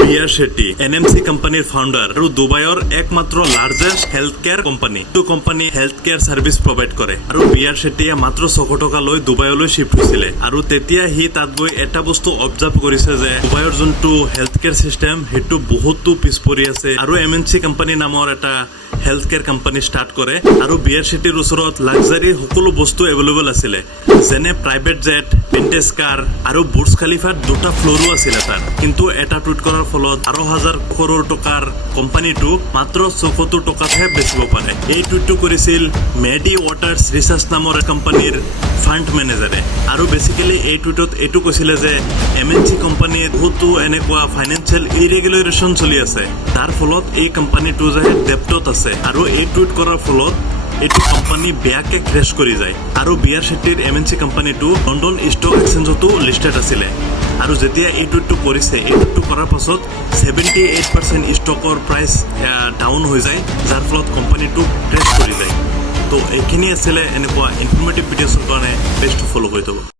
বিয়াৰ শেট্টি এনএমচি কোম্পানীৰ ফাউণ্ডাৰ আৰু ডুবাইৰ একমাত্ৰ লাৰ্জেষ্ট হেল্থ কেয়াৰ কোম্পানী। এইটো company health care service provide কৰে আৰু বিয়াৰ শেট্টিয়ে মাত্ৰ 600 টকা লৈ ডুবাইলৈ শিফ্ট হৈছিলে আৰু তেতিয়া সি তাত গৈ এটা বস্তু অবজাৰ্ভ কৰিছে যে ডুবাইৰ যোনটো হেল্থ কেয়াৰ সিস্টেম সেইটো বহুতো পিছ পৰি আছে আৰু এমএনচি কোম্পানী নামৰ এটা হেল্থ কেয়াৰ কোম্পানী ষ্টাৰ্ট কৰে আৰু বিয়াৰ শেট্টিৰ ওচৰত লাক্সাৰী সকলো বস্তু এভেইলেবল আছিলে যেনে প্ৰাইভেট জেট, ভিন্টেজ কাৰ আৰু বুৰ্জ খালিফাত দুটা ফ্লৰো আছিলে তাৰ। কিন্তু এটা টুইট কৰাৰ ফলত 12,000 কৰোৰ টকাৰ কোম্পানীটো মাত্ৰ 74 টকাতহে বেচিব পাৰে। এই টুইটটো কৰিছিল মেডি ৱাটাৰ্ছ ৰিচাৰ্চ নামৰ কোম্পানীৰ ফাণ্ড মেনেজাৰে আৰু বেচিকেলি এই টুইটত এইটো কৈছিলে যে এমএনচি কোম্পানীৰ বহুতো এনেকুৱা ফাইনেন্সিয়েল ইৰেগুলেশ্যন চলি আছে তাৰ ফলত এই কোম্পানীটো যে ডেপ্টত আছে আৰু এই টুইট কৰাৰ ফলত এইটো কোম্পানী বেয়াকে ক্ৰেছ কৰি যায় আৰু বিয়াৰ শেট্টিৰ এমএনচি কোম্পানীটো লণ্ডন ষ্টক এক্সচেঞ্জতো লিষ্টেড আছিলে আৰু যেতিয়া এই টুইটটো কৰিছে এই টুইটটো কৰাৰ পাছত 78% ষ্টকৰ প্ৰাইচ ডাউন হৈ যায় যাৰ ফলত কোম্পানীটো ক্ৰেছ কৰি যায়। তো এইখিনি আছিলে এনেকুৱা ইনফৰ্মেটিভ ভিডিঅ'ছৰ কাৰণে পেজটো ফ'ল' কৰি থ'ব।